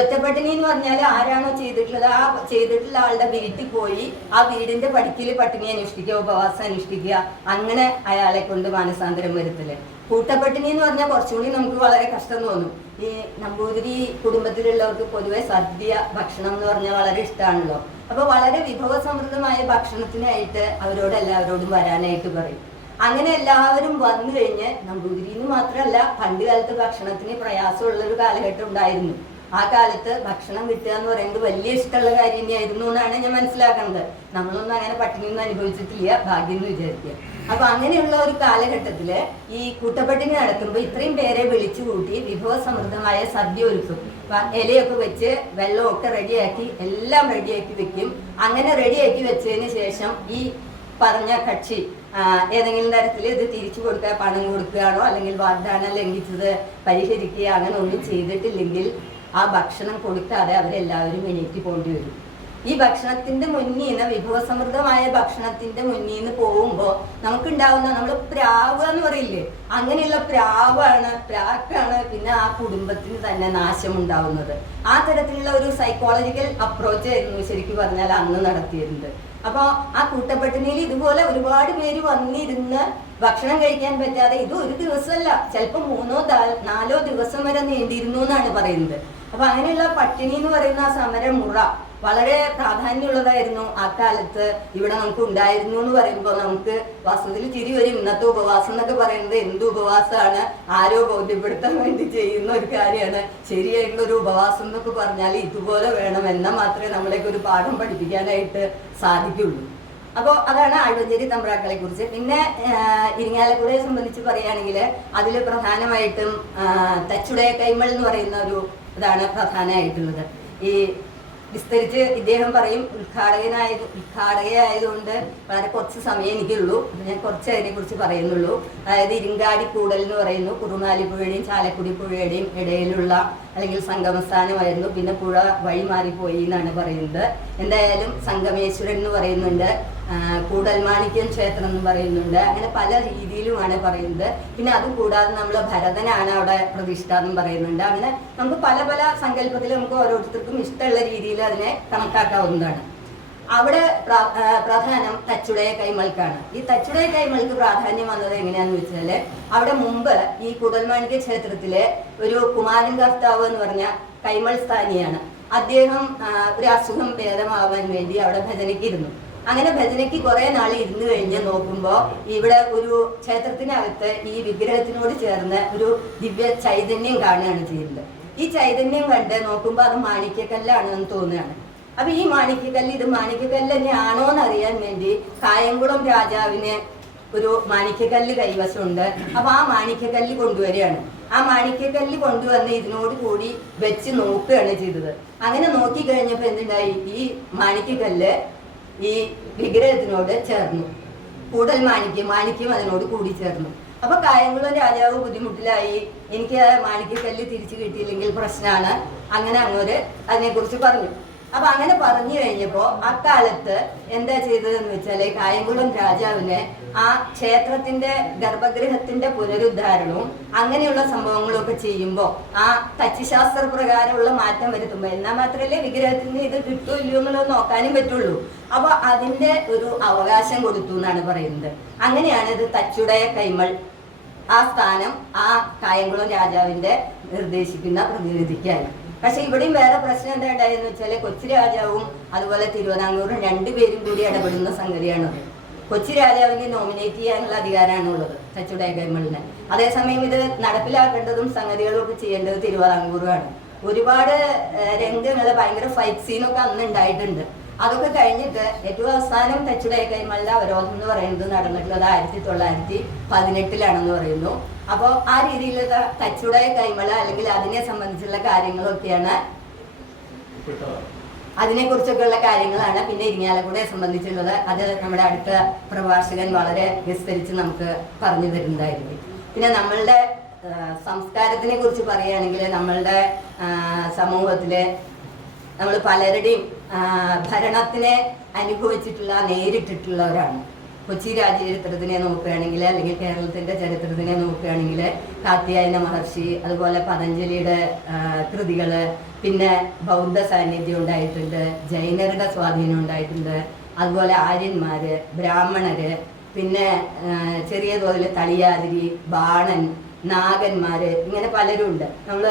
എന്ന് പറഞ്ഞാൽ ആരാണോ ചെയ്തിട്ടുള്ളത്? ആ ചെയ്തിട്ടുള്ള ആളുടെ വീട്ടിൽ പോയി ആ വീടിന്റെ പടിക്കൽ പട്ടിണി അനുഷ്ഠിക്കുക ഉപവാസം അനുഷ്ഠിക്കുക അങ്ങനെ അയാളെ കൊണ്ട് മാനസാന്തരം വരുത്തൽ. കൂട്ടപ്പട്ടിണി എന്ന് പറഞ്ഞാൽ കുറച്ചുകൂടി നമുക്ക് വളരെ കഷ്ടം തോന്നും. ഈ നമ്പൂതിരി കുടുംബത്തിലുള്ളവർക്ക് പൊതുവെ സദ്യ ഭക്ഷണം എന്ന് പറഞ്ഞാൽ വളരെ ഇഷ്ടമാണല്ലോ അപ്പൊ വളരെ വിഭവസമൃദ്ധമായ ഭക്ഷണത്തിനായിട്ട് അവരോട് എല്ലാവരോടും വരാനായിട്ട് പറയും. അങ്ങനെ എല്ലാവരും വന്നു കഴിഞ്ഞ് നമ്പൂതിരിന്ന് മാത്രമല്ല പണ്ട് കാലത്ത് ഭക്ഷണത്തിന് പ്രയാസമുള്ള ഒരു കാലഘട്ടം ഉണ്ടായിരുന്നു. ആ കാലത്ത് ഭക്ഷണം കിട്ടുക എന്ന് പറയുന്നത് വലിയ ഇഷ്ടമുള്ള കാര്യം തന്നെയായിരുന്നു എന്നാണ് ഞാൻ മനസ്സിലാക്കുന്നത്. നമ്മളൊന്നും അങ്ങനെ പട്ടിണിയൊന്നും അനുഭവിച്ചിട്ടില്ല ഭാഗ്യം എന്ന് വിചാരിക്കുക. അപ്പൊ അങ്ങനെയുള്ള ഒരു കാലഘട്ടത്തിൽ ഈ കൂട്ടപ്പട്ടിണി നടക്കുമ്പോൾ ഇത്രയും പേരെ വിളിച്ചു കൂട്ടി വിഭവസമൃദ്ധമായ സദ്യ ഒരുക്കും. ഇലയൊക്കെ വെച്ച് വെള്ളമൊക്കെ റെഡിയാക്കി എല്ലാം റെഡിയാക്കി വെക്കും. അങ്ങനെ റെഡിയാക്കി വെച്ചതിന് ശേഷം ഈ പറഞ്ഞ കക്ഷി ഏതെങ്കിലും തരത്തിൽ ഇത് തിരിച്ചു കൊടുക്കുക പണം കൊടുക്കുകയാണോ അല്ലെങ്കിൽ വാഗ്ദാനം ലംഘിച്ചത് പരിഹരിക്കുക അങ്ങനെ ഒന്നും ചെയ്തിട്ടില്ലെങ്കിൽ ആ ഭക്ഷണം കൊടുക്കാതെ അവരെല്ലാവരും എണീറ്റ് പോകേണ്ടി വരും. ഈ ഭക്ഷണത്തിന്റെ മുന്നിൽ നിന്ന് വിഭവസമൃദ്ധമായ ഭക്ഷണത്തിന്റെ മുന്നിൽ നിന്ന് പോകുമ്പോൾ നമുക്കുണ്ടാവുന്ന നമ്മൾ പ്രാവ് എന്ന് പറയില്ലേ? അങ്ങനെയുള്ള പ്രാവാണ് പ്രാക്കാണ് പിന്നെ ആ കുടുംബത്തിന് തന്നെ നാശം ഉണ്ടാവുന്നത് ആ തരത്തിലുള്ള ഒരു സൈക്കോളജിക്കൽ അപ്രോച്ച് ആയിരുന്നു ശരിക്കും പറഞ്ഞാൽ അന്ന് നടത്തിയിരുന്നത്. അപ്പോൾ ആ കൂട്ടപ്പട്ടിണിയിൽ ഇതുപോലെ ഒരുപാട് പേര് വന്നിരുന്ന് ഭക്ഷണം കഴിക്കാൻ പറ്റാതെ ഇത് ഒരു ദിവസമല്ല ചിലപ്പോൾ മൂന്നോ നാലോ ദിവസം വരെ നീണ്ടിരുന്നു എന്നാണ് പറയുന്നത്. അപ്പൊ അങ്ങനെയുള്ള പട്ടിണി എന്ന് പറയുന്ന ആ സമര മുറ വളരെ പ്രാധാന്യമുള്ളതായിരുന്നു ആ കാലത്ത്. ഇവിടെ നമുക്ക് ഉണ്ടായിരുന്നു എന്ന് പറയുമ്പോൾ നമുക്ക് വാസ്തവത്തിൽ ചിരി വരും. ഇന്നത്തെ ഉപവാസം എന്നൊക്കെ പറയുന്നത് എന്ത് ഉപവാസമാണ്? ആരോ ബോധ്യപ്പെടുത്താൻ വേണ്ടി ചെയ്യുന്ന ഒരു കാര്യമാണ്. ശരിയായിട്ടുള്ള ഒരു ഉപവാസം എന്നൊക്കെ പറഞ്ഞാൽ ഇതുപോലെ വേണം എന്നാൽ മാത്രമേ നമ്മളെയൊക്കെ ഒരു പാഠം പഠിപ്പിക്കാനായിട്ട് സാധിക്കുള്ളൂ. അപ്പോൾ അതാണ് ആഴ്വഞ്ചേരി തമ്പ്രാക്കളെ കുറിച്ച്. പിന്നെ ഇരിങ്ങാലക്കുടയെ സംബന്ധിച്ച് പറയുകയാണെങ്കിൽ അതിൽ പ്രധാനമായിട്ടും തച്ചുടയ കൈമൾ എന്ന് പറയുന്ന ഒരു ഇതാണ് പ്രധാനമായിട്ടുള്ളത്. ഈ വിസ്തരിച്ച് ഇദ്ദേഹം പറയും ഉദ്ഘാടകനായത് ഉദ്ഘാടകയായതുകൊണ്ട് വളരെ കുറച്ച് സമയം എനിക്കുള്ളൂ. ഞാൻ കുറച്ച് അതിനെ കുറിച്ച് പറയുന്നുള്ളൂ. അതായത് ഇരിങ്കാടി കൂടൽ എന്ന് പറയുന്നു. കുറുനാലി പുഴയുടെയും ചാലക്കുടി പുഴയുടെയും ഇടയിലുള്ള അല്ലെങ്കിൽ സംഗമസ്ഥാനമായിരുന്നു. പിന്നെ പുഴ വഴി മാറിപ്പോയി എന്നാണ് പറയുന്നത്. എന്തായാലും സംഗമേശ്വരൻ എന്ന് പറയുന്നുണ്ട്. കൂടൽമാണിക്യം ക്ഷേത്രം എന്ന് പറയുന്നുണ്ട്. അങ്ങനെ പല രീതിയിലുമാണ് പറയുന്നത്. പിന്നെ അതും കൂടാതെ നമ്മൾ ഭരതനാണ് അവിടെ പ്രതിഷ്ഠ എന്നും പറയുന്നുണ്ട്. അങ്ങനെ നമുക്ക് പല പല സങ്കല്പത്തിൽ നമുക്ക് ഓരോരുത്തർക്കും ഇഷ്ടമുള്ള രീതിയിൽ അതിനെ കണക്കാക്കാവുന്നതാണ്. അവിടെ പ്രധാനം തച്ചുടയ കൈമൾക്കാണ്. ഈ തച്ചുടയ കൈമൾക്ക് പ്രാധാന്യം വന്നത് എങ്ങനെയാന്ന് വെച്ചാൽ അവിടെ മുമ്പ് ഈ കുടൽമാണിക്യ ക്ഷേത്രത്തിലെ ഒരു കുമാരൻ കർത്താവ് എന്ന് പറഞ്ഞ കൈമൾ സ്ഥാനിയാണ്. അദ്ദേഹം ഒരു അസുഖം ഭേദമാവാൻ വേണ്ടി അവിടെ ഭജനയ്ക്ക് അങ്ങനെ ഭജനയ്ക്ക് കുറെ നാൾ ഇരുന്ന് കഴിഞ്ഞ് നോക്കുമ്പോൾ ഇവിടെ ഒരു ക്ഷേത്രത്തിനകത്ത് ഈ വിഗ്രഹത്തിനോട് ചേർന്ന് ഒരു ദിവ്യ ചൈതന്യം കാണുകയാണ് ചെയ്യുന്നത് ഈ ചൈതന്യം കണ്ട് നോക്കുമ്പോൾ അത് മാണിക്യക്കല്ലാണെന്ന് തോന്നുകയാണ്. അപ്പൊ ഈ മാണിക്യക്കല്ല് ഇത് മാണിക്യക്കല്ല് തന്നെയാണോ എന്ന് അറിയാൻ വേണ്ടി കായംകുളം രാജാവിന് ഒരു മാണിക്യക്കല്ല് കൈവശമുണ്ട്. അപ്പൊ ആ മാണിക്യക്കല്ല് കൊണ്ടുവരികയാണ്. ആ മാണിക്യക്കല്ല് കൊണ്ടുവന്ന് ഇതിനോട് കൂടി വെച്ച് നോക്കുകയാണ് ചെയ്തത്. അങ്ങനെ നോക്കി കഴിഞ്ഞപ്പോ എന്തുണ്ടായി? ഈ മാണിക്യക്കല്ല് ഈ വിഗ്രഹത്തിനോട് ചേർന്നു. കൂടൽ മാണിക്യം മാണിക്യം അതിനോട് കൂടി ചേർന്നു. അപ്പൊ കായംകുളം രാജാവ് ബുദ്ധിമുട്ടിലായി. എനിക്ക് ആ മാണിക്യക്കല്ല് തിരിച്ചു കിട്ടിയില്ലെങ്കിൽ പ്രശ്നമാണ് അങ്ങനെ അങ്ങോട്ട് അതിനെക്കുറിച്ച് പറഞ്ഞു. അപ്പൊ അങ്ങനെ പറഞ്ഞു കഴിഞ്ഞപ്പോ അക്കാലത്ത് എന്താ ചെയ്തതെന്ന് വെച്ചാൽ കായംകുളം രാജാവിന് ആ ക്ഷേത്രത്തിന്റെ ഗർഭഗൃഹത്തിന്റെ പുനരുദ്ധാരണവും അങ്ങനെയുള്ള സംഭവങ്ങളും ഒക്കെ ചെയ്യുമ്പോൾ ആ തച്ചുശാസ്ത്ര പ്രകാരമുള്ള മാറ്റം വരുത്തുമ്പോൾ എന്നാൽ മാത്രമല്ലേ വിഗ്രഹത്തിന് ഇത് കിട്ടുമോ ഇല്ലയോ എന്നുള്ളത് നോക്കാനും പറ്റുള്ളൂ. അപ്പൊ അതിന്റെ ഒരു അവകാശം കൊടുത്തു എന്നാണ് പറയുന്നത്. അങ്ങനെയാണ് ഇത് തച്ചുടയ കൈമൾ ആ സ്ഥാനം ആ കായംകുളം രാജാവിന്റെ നിർദ്ദേശിക്കുന്ന പ്രതിനിധിക്കായി പക്ഷെ ഇവിടെയും വേറെ പ്രശ്നം എന്താ ഉണ്ടായെന്ന് വെച്ചാൽ കൊച്ചി രാജാവും അതുപോലെ തിരുവിതാംകൂറും രണ്ടുപേരും കൂടി ഇടപെടുന്ന സംഗതിയാണ്. കൊച്ചി രാജാവിനെ നോമിനേറ്റ് ചെയ്യാനുള്ള അധികാരമാണ് ഉള്ളത് തച്ചുടയ ഗവൺമെന്റിന് അതേസമയം ഇത് നടപ്പിലാക്കേണ്ടതും സംഗതികളൊക്കെ ചെയ്യേണ്ടത് തിരുവിതാംകൂറുമാണ് ഒരുപാട് രംഗങ്ങൾ ഭയങ്കര ഫൈറ്റ് സീനൊക്കെ അന്ന് ഉണ്ടായിട്ടുണ്ട്. അതൊക്കെ കഴിഞ്ഞിട്ട് ഏറ്റവും അവസാനം തച്ചുടയ കൈമല്ല അവരോധം എന്ന് പറയുന്നത് നടന്നിട്ടുള്ളത് ആയിരത്തി തൊള്ളായിരത്തി പതിനെട്ടിലാണെന്ന് പറയുന്നു. അപ്പോൾ ആ രീതിയിലുള്ള തച്ചുടയ കൈമള അല്ലെങ്കിൽ അതിനെ സംബന്ധിച്ചുള്ള കാര്യങ്ങളൊക്കെയാണ് അതിനെക്കുറിച്ചൊക്കെയുള്ള കാര്യങ്ങളാണ് പിന്നെ ഇരിങ്ങാലക്കുടയെ സംബന്ധിച്ചുള്ളത്. അത് നമ്മുടെ അടുത്ത പ്രഭാഷകൻ വളരെ വിസ്തരിച്ച് നമുക്ക് പറഞ്ഞു തരുന്നതായിരിക്കും. പിന്നെ നമ്മളുടെ സംസ്കാരത്തിനെ കുറിച്ച് പറയുകയാണെങ്കിൽ നമ്മളുടെ സമൂഹത്തിലെ നമ്മൾ പലരുടെയും ഭരണത്തിനെ അനുഭവിച്ചിട്ടുള്ള നേരിട്ടിട്ടുള്ളവരാണ്. കൊച്ചി രാജചരിത്രത്തിനെ നോക്കുകയാണെങ്കിൽ അല്ലെങ്കിൽ കേരളത്തിന്റെ ചരിത്രത്തിനെ നോക്കുകയാണെങ്കിൽ കാത്യായന മഹർഷി അതുപോലെ പതഞ്ജലിയുടെ കൃതികൾ പിന്നെ ബൗദ്ധ സാന്നിധ്യം ഉണ്ടായിട്ടുണ്ട് ജൈനരുടെ സ്വാധീനം ഉണ്ടായിട്ടുണ്ട് അതുപോലെ ആര്യന്മാര് ബ്രാഹ്മണര് പിന്നെ ചെറിയ തോതിൽ തളിയാതിരി ബാണൻ നാഗന്മാര് ഇങ്ങനെ പലരും ഉണ്ട്. നമ്മൾ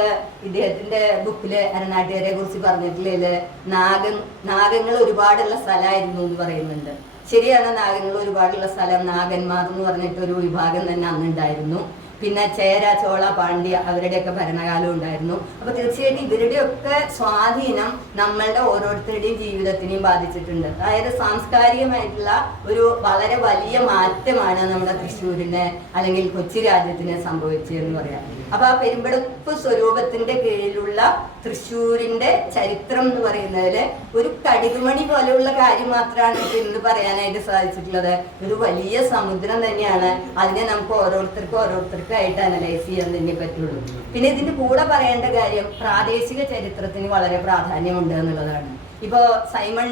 ഇദ്ദേഹത്തിന്റെ ബുക്കിൽ അരനാട്ടുകാരെ കുറിച്ച് പറഞ്ഞിട്ടില്ലേ നാഗം നാഗങ്ങൾ ഒരുപാടുള്ള സ്ഥലമായിരുന്നു എന്ന് പറയുന്നുണ്ട്. ശരിയാണ് നാഗങ്ങൾ ഒരുപാടുള്ള സ്ഥലം നാഗന്മാർ എന്ന് പറഞ്ഞിട്ട് ഒരു വിഭാഗം തന്നെ അന്നുണ്ടായിരുന്നു. പിന്നെ ചേര ചോള പാണ്ഡ്യ അവരുടെയൊക്കെ ഭരണകാലം ഉണ്ടായിരുന്നു. അപ്പൊ തീർച്ചയായിട്ടും ഇവരുടെയൊക്കെ സ്വാധീനം നമ്മളുടെ ഓരോരുത്തരുടെയും ജീവിതത്തിനെയും ബാധിച്ചിട്ടുണ്ട്. അതായത് സാംസ്കാരികമായിട്ടുള്ള ഒരു വളരെ വലിയ മാറ്റമാണ് നമ്മുടെ തൃശ്ശൂരിന് അല്ലെങ്കിൽ കൊച്ചി രാജ്യത്തിന് സംഭവിച്ചതെന്ന് പറയാം. അപ്പൊ ആ പെരുമ്പടപ്പ് സ്വരൂപത്തിന്റെ കീഴിലുള്ള തൃശ്ശൂരിന്റെ ചരിത്രം എന്ന് പറയുന്നതിൽ ഒരു കടുകുമണി പോലെയുള്ള കാര്യം മാത്രമാണ് ഇന്ന് പറയാനായിട്ട് സാധിച്ചിട്ടുള്ളത്. ഒരു വലിയ സമുദ്രം തന്നെയാണ്. അതിനെ നമുക്ക് ഓരോരുത്തർക്കും ഓരോരുത്തർക്കായിട്ട് അനലൈസ് ചെയ്യാൻ തന്നെ പറ്റുള്ളൂ. പിന്നെ ഇതിന്റെ കൂടെ പറയേണ്ട കാര്യം പ്രാദേശിക ചരിത്രത്തിന് വളരെ പ്രാധാന്യമുണ്ട് എന്നുള്ളതാണ്. ഇപ്പോ സൈമൺ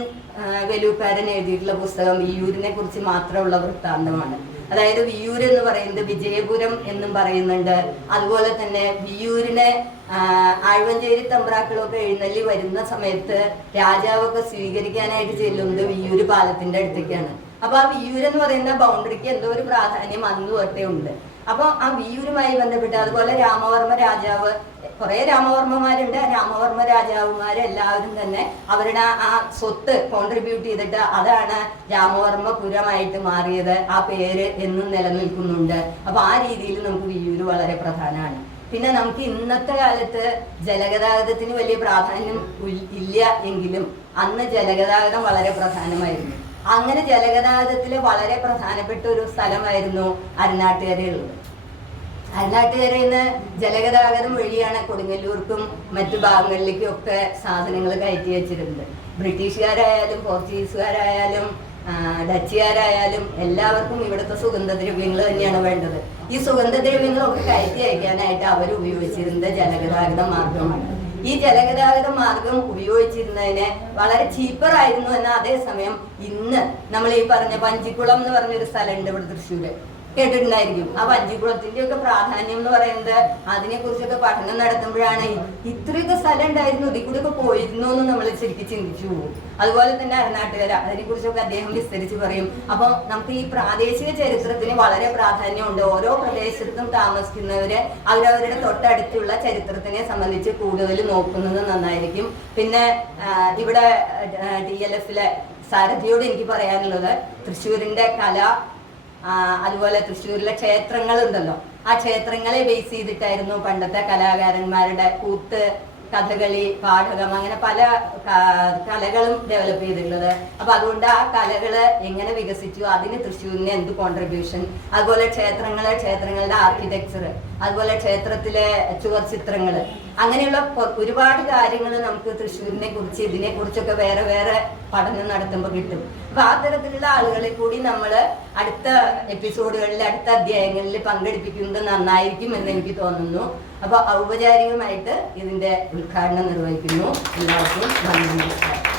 വെലൂക്കാരൻ എഴുതിയിട്ടുള്ള പുസ്തകം വിയൂരിനെ കുറിച്ച് മാത്രമുള്ള വൃത്താന്തമാണ്. അതായത് വിയൂർ എന്ന് പറയുന്നത് വിജയപുരം എന്നും പറയുന്നുണ്ട്. അതുപോലെ തന്നെ വിയൂരിനെ ആഴ്വഞ്ചേരി തമ്പ്രാക്കളൊക്കെ എഴുന്നള്ളി വരുന്ന സമയത്ത് രാജാവൊക്കെ സ്വീകരിക്കാനായിട്ട് ചെല്ലുന്നത് വിയൂര് പാലത്തിന്റെ അടുത്തേക്കാണ് അപ്പൊ ആ വിയൂർ എന്ന് പറയുന്ന ബൗണ്ടറിക്ക് എന്തോ ഒരു പ്രാധാന്യം അന്ന് തൊട്ടേ ഉണ്ട്. അപ്പൊ ആ വിയൂരുമായി ബന്ധപ്പെട്ട് അതുപോലെ രാമവർമ്മ രാജാവ് കുറെ രാമവർമ്മമാരുണ്ട്. രാമവർമ്മ രാജാവുമാര് എല്ലാവരും തന്നെ അവരുടെ ആ സ്വത്ത് കോൺട്രിബ്യൂട്ട് ചെയ്തിട്ട് അതാണ് രാമവർമ്മപുരമായിട്ട് മാറിയത്. ആ പേര് എന്നും നിലനിൽക്കുന്നുണ്ട്. അപ്പൊ ആ രീതിയിൽ നമുക്ക് വിയൂര് വളരെ പ്രധാനമാണ്. പിന്നെ നമുക്ക് ഇന്നത്തെ കാലത്ത് ജലഗതാഗതത്തിന് വലിയ പ്രാധാന്യം ഇല്ല എങ്കിലും അന്ന് ജലഗതാഗതം വളരെ പ്രധാനമായിരുന്നു. അങ്ങനെ ജലഗതാഗതത്തിലെ വളരെ പ്രധാനപ്പെട്ട ഒരു സ്ഥലമായിരുന്നു അരനാട്ടുകരയുള്ളത് അരനാട്ടുകരയിൽ നിന്ന് ജലഗതാഗതം വഴിയാണ് കൊടുങ്ങല്ലൂർക്കും മറ്റു ഭാഗങ്ങളിലേക്കും ഒക്കെ സാധനങ്ങൾ കയറ്റി വെച്ചിരുന്നത്. ബ്രിട്ടീഷുകാരായാലും പോർച്ചുഗീസുകാരായാലും ഡച്ചുകാരായാലും എല്ലാവർക്കും ഇവിടുത്തെ സുഗന്ധദ്രവ്യങ്ങൾ തന്നെയാണ് വേണ്ടത്. ഈ സുഗന്ധദ്രവ്യങ്ങളൊക്കെ കയറ്റി അയക്കാനായിട്ട് അവർ ഉപയോഗിച്ചിരുന്ന ജലഗതാഗത മാർഗമാണ്. ഈ ജലഗതാഗത മാർഗം ഉപയോഗിച്ചിരുന്നതിന് വളരെ ചീപ്പർ ആയിരുന്നു എന്നാൽ അതേസമയം ഇന്ന് നമ്മൾ ഈ പറഞ്ഞ പഞ്ചിക്കുളം എന്ന് പറഞ്ഞൊരു സ്ഥലമുണ്ട് ഇവിടെ തൃശ്ശൂര്. കേട്ടിട്ടുണ്ടായിരിക്കും. ആ വഞ്ചിക്കുളത്തിന്റെ ഒക്കെ പ്രാധാന്യം എന്ന് പറയുന്നത് അതിനെ കുറിച്ചൊക്കെ പഠനം നടത്തുമ്പോഴാണ് ഇത്രയൊക്കെ സ്ഥലം ഉണ്ടായിരുന്നു ഇതിൽ കൂടെ ഒക്കെ പോയിരുന്നു എന്ന് നമ്മൾ ശരിക്കും ചിന്തിച്ചു പോകും. അതുപോലെ തന്നെ അരനാട്ടുകര അതിനെ കുറിച്ചൊക്കെ അദ്ദേഹം വിസ്തരിച്ച് പറയും. അപ്പൊ നമുക്ക് ഈ പ്രാദേശിക ചരിത്രത്തിന് വളരെ പ്രാധാന്യമുണ്ട്. ഓരോ പ്രദേശത്തും താമസിക്കുന്നവര് അവരവരുടെ തൊട്ടടുത്തുള്ള ചരിത്രത്തിനെ സംബന്ധിച്ച് കൂടുതൽ നോക്കുന്നത് നന്നായിരിക്കും. പിന്നെ ഇവിടെ ഡി എൽ എഫിലെ സാരഥിയോട് എനിക്ക് പറയാനുള്ളത് തൃശ്ശൂരിന്റെ കല അതുപോലെ തൃശ്ശൂരിലെ ക്ഷേത്രങ്ങളുണ്ടല്ലോ. ആ ക്ഷേത്രങ്ങളെ ബേസ് ചെയ്തിട്ടായിരുന്നു പണ്ടത്തെ കലാകാരന്മാരുടെ കൂത്ത് കഥകളി പാഠകം അങ്ങനെ പല കലകളും ഡെവലപ്പ് ചെയ്തിട്ടുള്ളത്. അപ്പൊ അതുകൊണ്ട് ആ കലകൾ എങ്ങനെ വികസിച്ചു അതിന് തൃശ്ശൂരിന് എന്ത് കോൺട്രിബ്യൂഷൻ അതുപോലെ ക്ഷേത്രങ്ങൾ ക്ഷേത്രങ്ങളുടെ ആർക്കിടെക്ചർ അതുപോലെ ക്ഷേത്രത്തിലെ ചുവർ ചിത്രങ്ങൾ അങ്ങനെയുള്ള ഒരുപാട് കാര്യങ്ങൾ നമുക്ക് തൃശ്ശൂരിനെ കുറിച്ച് ഇതിനെ കുറിച്ചൊക്കെ വേറെ വേറെ പഠനം നടത്തുമ്പോൾ കിട്ടും. അപ്പൊ ആ തരത്തിലുള്ള ആളുകളെ കൂടി നമ്മൾ അടുത്ത എപ്പിസോഡുകളിൽ അടുത്ത അധ്യായങ്ങളിൽ പങ്കെടുപ്പിക്കുന്നത് നന്നായിരിക്കും എന്ന് എനിക്ക് തോന്നുന്നു. അപ്പൊ ഔപചാരികമായിട്ട് ഇതിന്റെ ഉദ്ഘാടനം നിർവഹിക്കുന്നു. എല്ലാവർക്കും നന്ദി നമസ്കാരം.